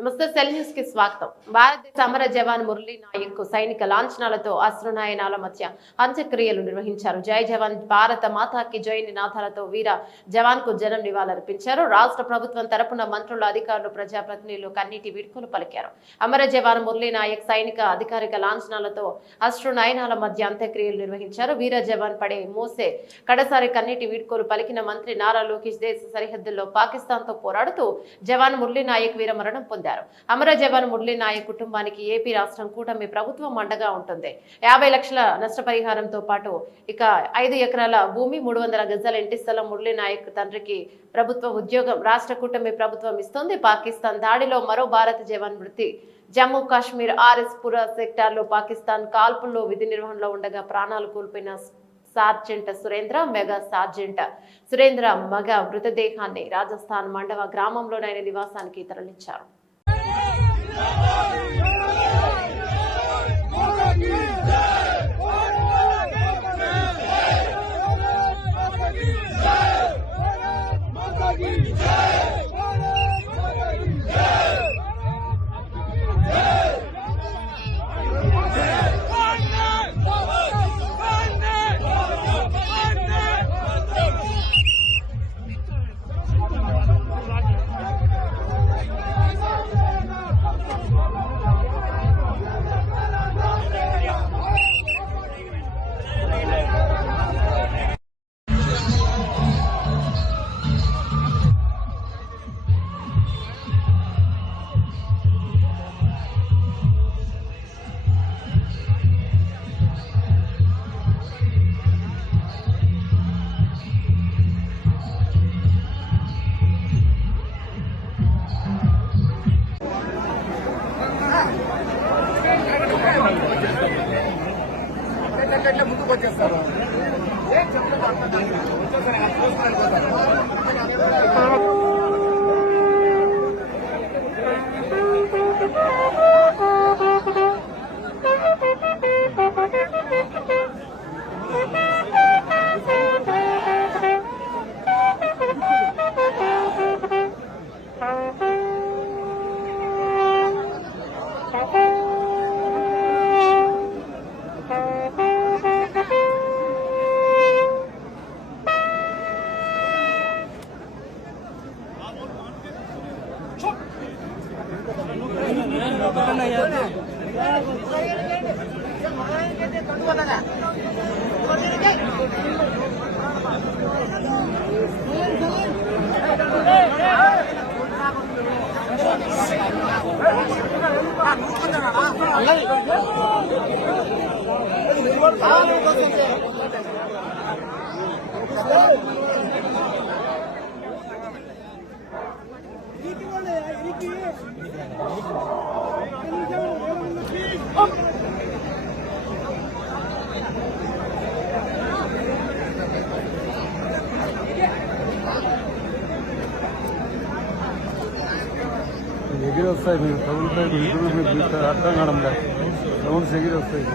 నమస్తే cell news కి స్వాగతం. భారతదేశ అమర జవాన్ మురళీ నాయక్ సైనిక లాంఛనాలతో అశ్రునయనాల మధ్య అంత్యక్రియలు నిర్వహించారు. జై జవాన్ భారత మాతాకి జై నినాదాలతో వీర జవాన్ కు జనం నివాళులర్పించారు. రాష్ట్ర ప్రభుత్వం తరపున మంత్రులు, అధికారులు, ప్రజాప్రతినిధులు కన్నీటి వీడ్కోలు పలికారు. అమర జవాన్ మురళీ నాయక్ సైనిక అధికారిక లాంఛనాలతో అశ్రునయనాల మధ్య అంత్యక్రియలు నిర్వహించారు. వీర జవాన్ పడే మోసే కడసారి కన్నీటి వీడ్కోలు పలికిన మంత్రి నారా లోకేష్ దేశ సరిహద్దుల్లో పాకిస్తాన్ తో పోరాడుతూ జవాన్ మురళీ నాయక్ వీర మరణం పొందారు. అమర జవాన్ మురళీ నాయక్ కుటుంబానికి ఏపీ రాష్ట్రం కూటమి ప్రభుత్వం అండగా ఉంటుంది. 50 లక్షల నష్టపరిహారంతో పాటు ఇక 5 ఎకరాల భూమి, 300 గజాల ఇంటి స్థలం మురళీ నాయక్ తండ్రికి ప్రభుత్వ ఉద్యోగం రాష్ట్ర కూటమి ప్రభుత్వం ఇస్తుంది. పాకిస్తాన్ దాడిలో మరో భారత జవాన్ మృతి. జమ్మూ కాశ్మీర్ ఆర్ఎస్ పుర సెక్టార్లో పాకిస్తాన్ కాల్పుల్లో విధి నిర్వహణలో ఉండగా ప్రాణాలు కోల్పోయిన సార్జెంట్ సురేంద్ర, మెగా సార్జెంట్ సురేంద్ర మగ మృతదేహాన్ని రాజస్థాన్ మండవ గ్రామంలోని ఆయన నివాసానికి తరలించారు. ముందుకు వచ్చేస్తారు. ఎగిరి వస్తాయి, మీరు తగులుతాయి, మీరు అర్థం కావడం లేదు. సౌండ్స్ ఎగిరి వస్తాయి.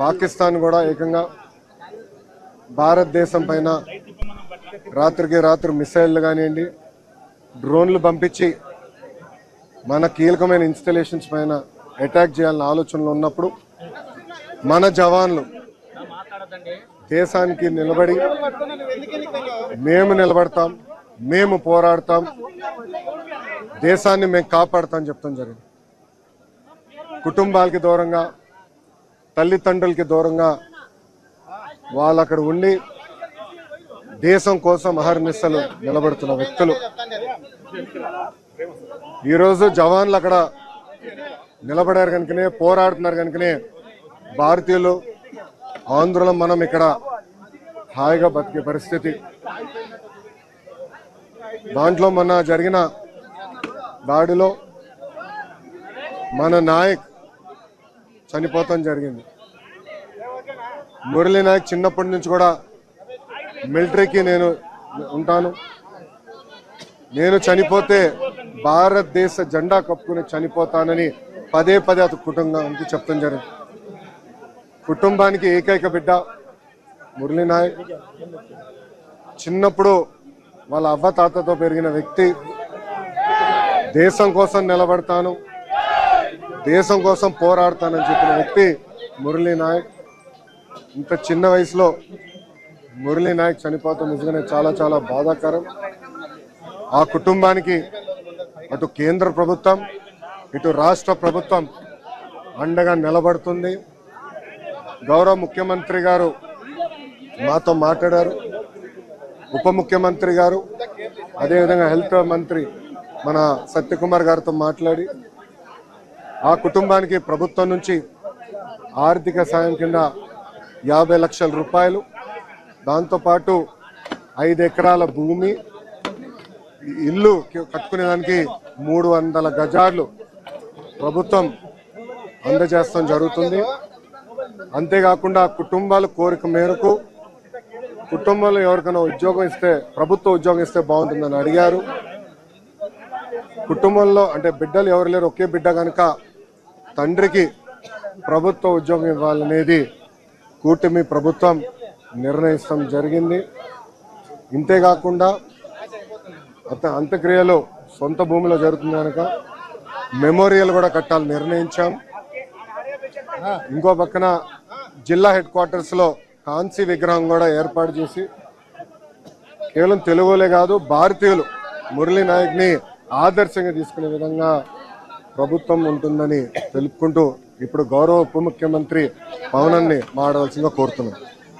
పాకిస్తాన్ కూడా ఏకంగా భారతదేశం పైన రాత్రికి రాత్రి మిసైళ్లు కానివ్వండి, డ్రోన్లు పంపించి మన కీలకమైన ఇన్స్టలేషన్స్ పైన అటాక్ చేయాలన్న ఆలోచనలు ఉన్నప్పుడు మన జవాన్లు దేశానికి నిలబడి మేము నిలబడతాం, మేము పోరాడతాం, దేశాన్ని మేము కాపాడతాం చెప్తాం జరిగింది. కుటుంబాలకి దూరంగా, తల్లిదండ్రులకి దూరంగా వాళ్ళు అక్కడ ఉండి దేశం కోసం అహర్నిశలు నిలబడుతున్న వ్యక్తులు. ఈరోజు జవాన్లు అక్కడ నిలబడారు కనుకనే, పోరాడుతున్నారు కనుకనే భారతీయులు ఆంధ్రులం మనం ఇక్కడ హాయిగా బతికే పరిస్థితి. దాంట్లో మొన్న జరిగిన దాడిలో మన నాయక్ చనిపోతాం జరిగింది. మురళీ నాయక్ చిన్నప్పటి నుంచి కూడా మిలిటరీకి నేను ఉంటాను, నేను చనిపోతే భారతదేశ జెండా కప్పుకుని చనిపోతానని పదే పదే అతని కుటుంబానికి చెప్తాం జరిగింది. కుటుంబానికి ఏకైక బిడ్డ మురళీ నాయక్. చిన్నప్పుడు వాళ్ళ అవ్వ తాతతో పెరిగిన వ్యక్తి. దేశం కోసం నిలబడతాను, దేశం కోసం పోరాడతానని చెప్పిన వ్యక్తి మురళీ నాయక్. ఇంత చిన్న వయసులో మురళీ నాయక్ చనిపోతాం నిజంగానే చాలా చాలా బాధాకరం. ఆ కుటుంబానికి అటు కేంద్ర ప్రభుత్వం, ఇటు రాష్ట్ర ప్రభుత్వం అండగా నిలబడుతుంది. గౌరవ ముఖ్యమంత్రి గారు మాతో మాట్లాడారు, ఉప ముఖ్యమంత్రి గారు, అదేవిధంగా హెల్త్ మంత్రి మన సత్యకుమార్ గారితో మాట్లాడి ఆ కుటుంబానికి ప్రభుత్వం నుంచి ఆర్థిక సాయం కింద 50 లక్షల రూపాయలు, దాంతోపాటు 5 ఎకరాల భూమి, ఇల్లు కట్టుకునేదానికి 300 గజాలు ప్రభుత్వం అందజేస్తాం జరుగుతుంది. అంతేకాకుండా కుటుంబాల కోరిక మేరకు కుటుంబంలో ఎవరికైనా ఉద్యోగం ఇస్తే, ప్రభుత్వ ఉద్యోగం ఇస్తే బాగుంటుందని అడిగారు. కుటుంబంలో అంటే బిడ్డలు ఎవరు లేరు, ఒకే బిడ్డ కనుక తండ్రికి ప్రభుత్వ ఉద్యోగం ఇవ్వాలనేది కూటమి ప్రభుత్వం నిర్ణయిస్తాం జరిగింది. ఇంతేకాకుండా అంత్యక్రియలు సొంత భూమిలో జరుగుతుంది కనుక మెమోరియల్ కూడా కట్టాలని నిర్ణయించాం. ఇంకో పక్కన జిల్లా హెడ్ క్వార్టర్స్ లో కాంసీ విగ్రహం కూడా ఏర్పాటు చేసి కేవలం తెలుగులే కాదు భారతీయులు మురళీ నాయక్ ని ఆదర్శంగా తీసుకునే విధంగా ప్రభుత్వం ఉంటుందని తెలుపుకుంటూ ఇప్పుడు గౌరవ ఉప ముఖ్యమంత్రి పవన్ ని మాట్లాడాల్సిందిగా కోరుతున్నాం.